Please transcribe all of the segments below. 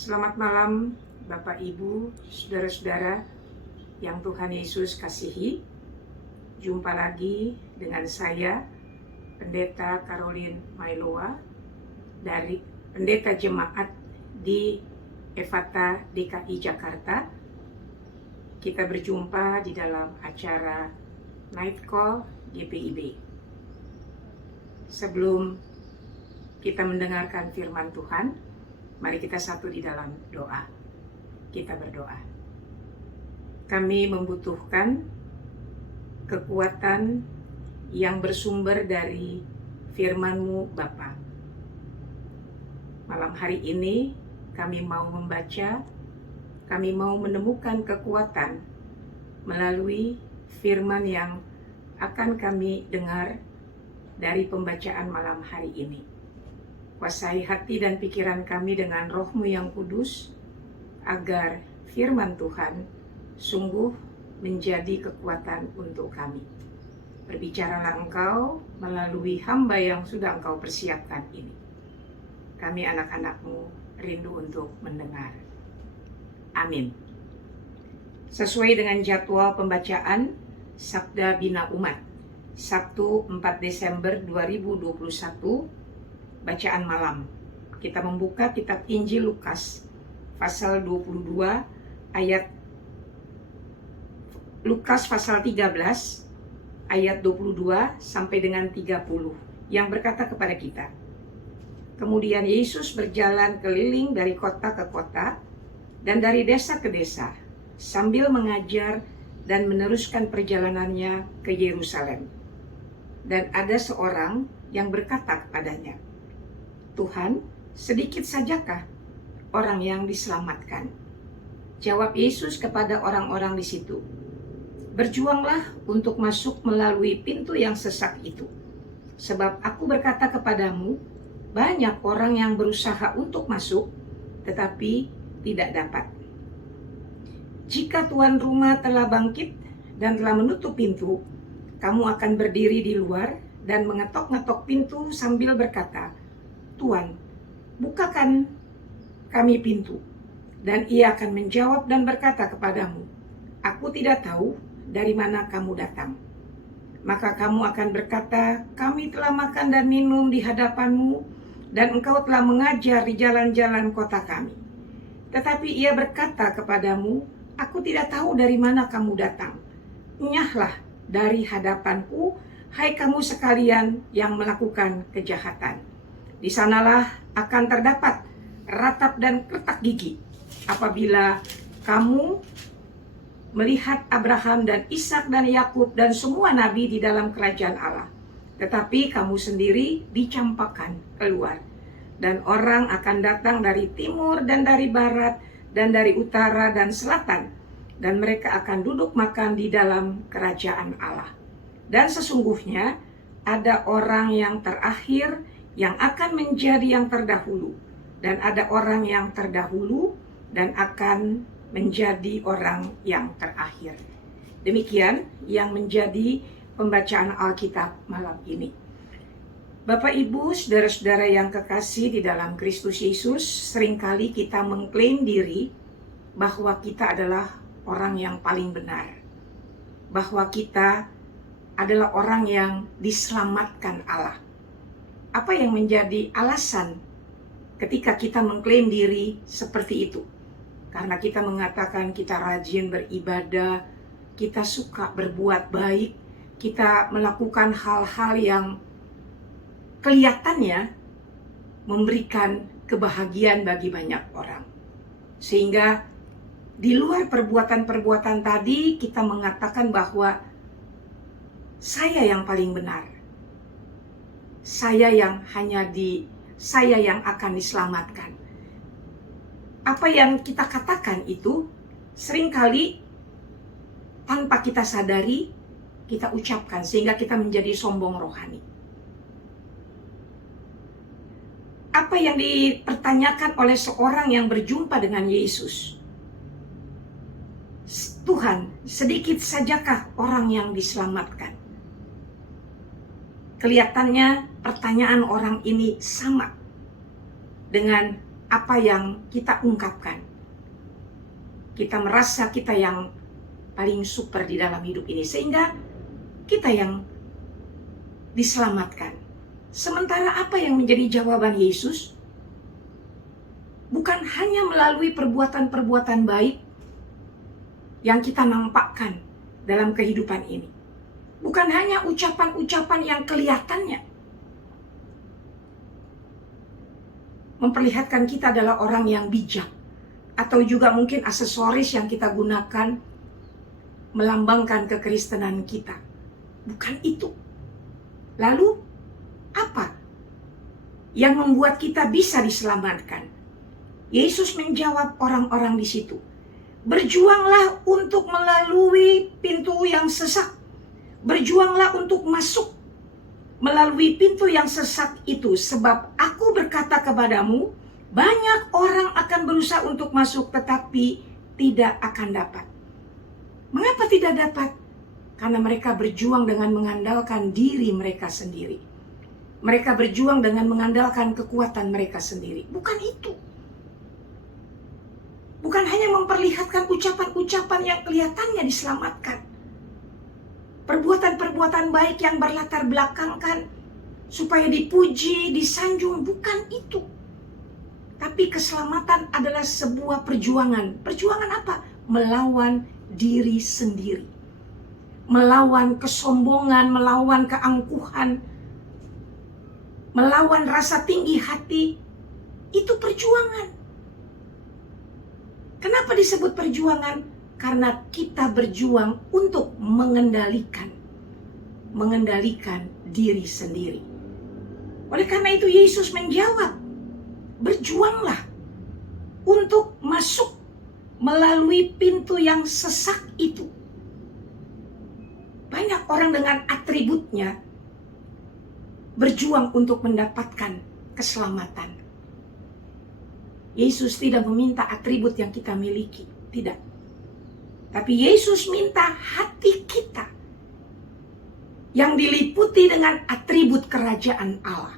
Selamat malam Bapak Ibu, saudara-saudara yang Tuhan Yesus kasihi. Jumpa lagi dengan saya, Pendeta Caroline Mailoa, dari Pendeta Jemaat di Efata DKI Jakarta. Kita berjumpa di dalam acara Night Call GPIB. Sebelum kita mendengarkan firman Tuhan, mari kita satu di dalam doa. Kita berdoa. Kami membutuhkan kekuatan yang bersumber dari firman-Mu, Bapa. Malam hari ini kami mau membaca, kami mau menemukan kekuatan melalui firman yang akan kami dengar dari pembacaan malam hari ini. Kuasai hati dan pikiran kami dengan Roh-Mu yang kudus, agar firman Tuhan sungguh menjadi kekuatan untuk kami. Berbicaralah Engkau melalui hamba yang sudah Engkau persiapkan ini. Kami anak-anak-Mu rindu untuk mendengar. Amin. Sesuai dengan jadwal pembacaan Sabda Bina Umat, Sabtu 4 Desember 2021, bacaan malam. Kita membuka kitab Injil Lukas pasal 22 ayat Lukas pasal 13 ayat 22 sampai dengan 30 yang berkata kepada kita, kemudian Yesus berjalan keliling dari kota ke kota dan dari desa ke desa sambil mengajar dan meneruskan perjalanannya ke Yerusalem. Dan ada seorang yang berkata kepadanya, Tuhan, sedikit sajakah orang yang diselamatkan? Jawab Yesus kepada orang-orang di situ, berjuanglah untuk masuk melalui pintu yang sesak itu. Sebab aku berkata kepadamu, banyak orang yang berusaha untuk masuk, tetapi tidak dapat. Jika tuan rumah telah bangkit dan telah menutup pintu, kamu akan berdiri di luar dan mengetok-ngetok pintu sambil berkata, Tuan, bukakan kami pintu. Dan ia akan menjawab dan berkata kepadamu, aku tidak tahu dari mana kamu datang. Maka kamu akan berkata, kami telah makan dan minum di hadapanmu, dan engkau telah mengajar di jalan-jalan kota kami. Tetapi ia berkata kepadamu, aku tidak tahu dari mana kamu datang. Enyahlah dari hadapanku, hai kamu sekalian yang melakukan kejahatan. Di sanalah akan terdapat ratap dan retak gigi apabila kamu melihat Abraham dan Ishak dan Yakub dan semua nabi di dalam kerajaan Allah. Tetapi kamu sendiri dicampakkan keluar. Dan orang akan datang dari timur dan dari barat dan dari utara dan selatan. Dan mereka akan duduk makan di dalam kerajaan Allah. Dan sesungguhnya ada orang yang terakhir yang akan menjadi yang terdahulu, dan ada orang yang terdahulu dan akan menjadi orang yang terakhir. Demikian yang menjadi pembacaan Alkitab malam ini. Bapak Ibu, saudara-saudara yang kekasih di dalam Kristus Yesus, seringkali kita mengklaim diri bahwa kita adalah orang yang paling benar, bahwa kita adalah orang yang diselamatkan Allah. Apa yang menjadi alasan ketika kita mengklaim diri seperti itu? Karena kita mengatakan kita rajin beribadah, kita suka berbuat baik, kita melakukan hal-hal yang kelihatannya memberikan kebahagiaan bagi banyak orang. Sehingga di luar perbuatan-perbuatan tadi kita mengatakan bahwa saya yang paling benar. Saya yang akan diselamatkan. Apa yang kita katakan itu seringkali tanpa kita sadari kita ucapkan sehingga kita menjadi sombong rohani. Apa yang dipertanyakan oleh seorang yang berjumpa dengan Yesus? Tuhan, sedikit sajakah orang yang diselamatkan? Kelihatannya pertanyaan orang ini sama dengan apa yang kita ungkapkan. Kita merasa kita yang paling super di dalam hidup ini, sehingga kita yang diselamatkan. Sementara apa yang menjadi jawaban Yesus? Bukan hanya melalui perbuatan-perbuatan baik yang kita nampakkan dalam kehidupan ini. Bukan hanya ucapan-ucapan yang kelihatannya memperlihatkan kita adalah orang yang bijak, atau juga mungkin aksesoris yang kita gunakan melambangkan kekristenan kita. Bukan itu. Lalu apa yang membuat kita bisa diselamatkan? Yesus menjawab orang-orang di situ, berjuanglah untuk melalui pintu yang sesak. Berjuanglah untuk masuk melalui pintu yang sesak itu, sebab aku berkata kepadamu, banyak orang akan berusaha untuk masuk tetapi tidak akan dapat. Mengapa tidak dapat? Karena mereka berjuang dengan mengandalkan diri mereka sendiri. Mereka berjuang dengan mengandalkan kekuatan mereka sendiri. Bukan itu. Bukan hanya memperlihatkan ucapan-ucapan yang kelihatannya diselamatkan. Perbuatan-perbuatan baik yang berlatar belakangkan supaya dipuji, disanjung, bukan itu. Tapi keselamatan adalah sebuah perjuangan. Perjuangan apa? Melawan diri sendiri. Melawan kesombongan, melawan keangkuhan, melawan rasa tinggi hati. Itu perjuangan. Kenapa disebut perjuangan? Karena kita berjuang untuk mengendalikan diri sendiri. Oleh karena itu Yesus menjawab, berjuanglah untuk masuk melalui pintu yang sesak itu. Banyak orang dengan atributnya berjuang untuk mendapatkan keselamatan. Yesus tidak meminta atribut yang kita miliki, tidak. Tapi Yesus minta hati kita yang diliputi dengan atribut kerajaan Allah.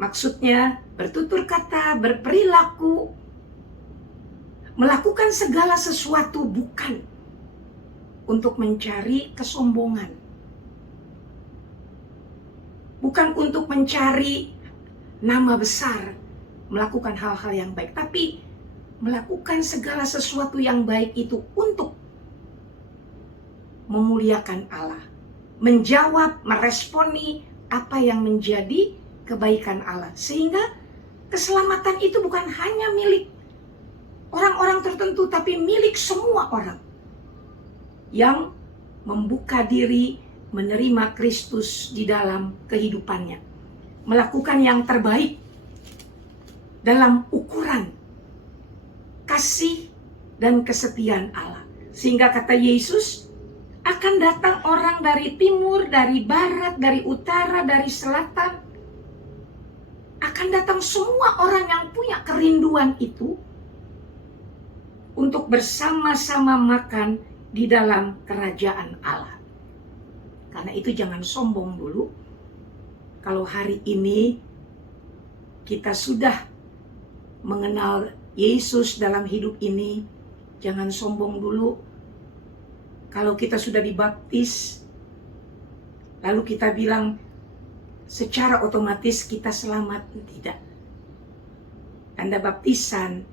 Maksudnya bertutur kata, berperilaku, melakukan segala sesuatu bukan untuk mencari kesombongan. Bukan untuk mencari nama besar, melakukan hal-hal yang baik. Tapi melakukan segala sesuatu yang baik itu untuk memuliakan Allah. Menjawab, meresponi apa yang menjadi kebaikan Allah. Sehingga keselamatan itu bukan hanya milik orang-orang tertentu, tapi milik semua orang yang membuka diri menerima Kristus di dalam kehidupannya. Melakukan yang terbaik dalam ukuran kasih dan kesetiaan Allah. Sehingga kata Yesus, akan datang orang dari timur, dari barat, dari utara, dari selatan. Akan datang semua orang yang punya kerinduan itu untuk bersama-sama makan di dalam kerajaan Allah. Karena itu jangan sombong dulu. Kalau hari ini kita sudah mengenal Yesus dalam hidup ini, jangan sombong dulu. Kalau kita sudah dibaptis, lalu kita bilang secara otomatis kita selamat. Tidak. Tanda baptisan,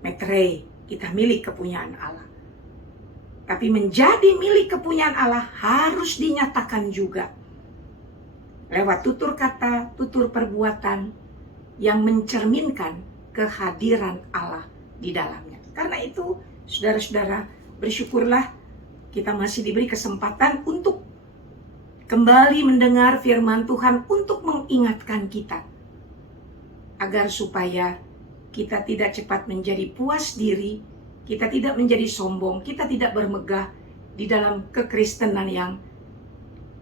metrei, kita milik kepunyaan Allah. Tapi menjadi milik kepunyaan Allah harus dinyatakan juga lewat tutur kata, tutur perbuatan yang mencerminkan kehadiran Allah di dalamnya. Karena itu, saudara-saudara, bersyukurlah kita masih diberi kesempatan untuk kembali mendengar firman Tuhan, untuk mengingatkan kita agar supaya kita tidak cepat menjadi puas diri, kita tidak menjadi sombong, kita tidak bermegah di dalam kekristenan yang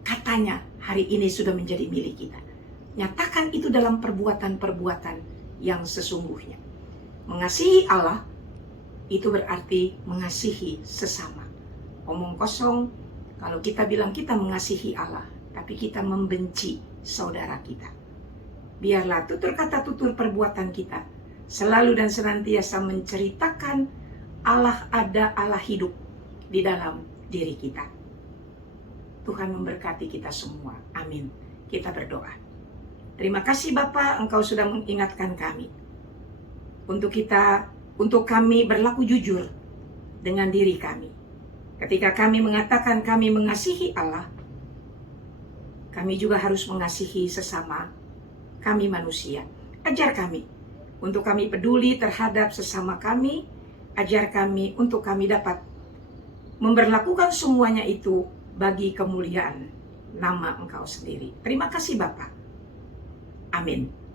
katanya hari ini sudah menjadi milik kita. Nyatakan itu dalam perbuatan-perbuatan yang sesungguhnya. Mengasihi Allah itu berarti mengasihi sesama. Omong kosong kalau kita bilang kita mengasihi Allah, tapi kita membenci saudara kita. Biarlah tutur kata tutur perbuatan kita selalu dan senantiasa menceritakan Allah ada, Allah hidup di dalam diri kita. Tuhan memberkati kita semua. Amin. Kita berdoa. Terima kasih Bapa, Engkau sudah mengingatkan kami untuk kami berlaku jujur dengan diri kami. Ketika kami mengatakan kami mengasihi Allah, kami juga harus mengasihi sesama kami manusia. Ajar kami untuk kami peduli terhadap sesama kami. Ajar kami untuk kami dapat memberlakukan semuanya itu bagi kemuliaan nama Engkau sendiri. Terima kasih Bapa. Amin.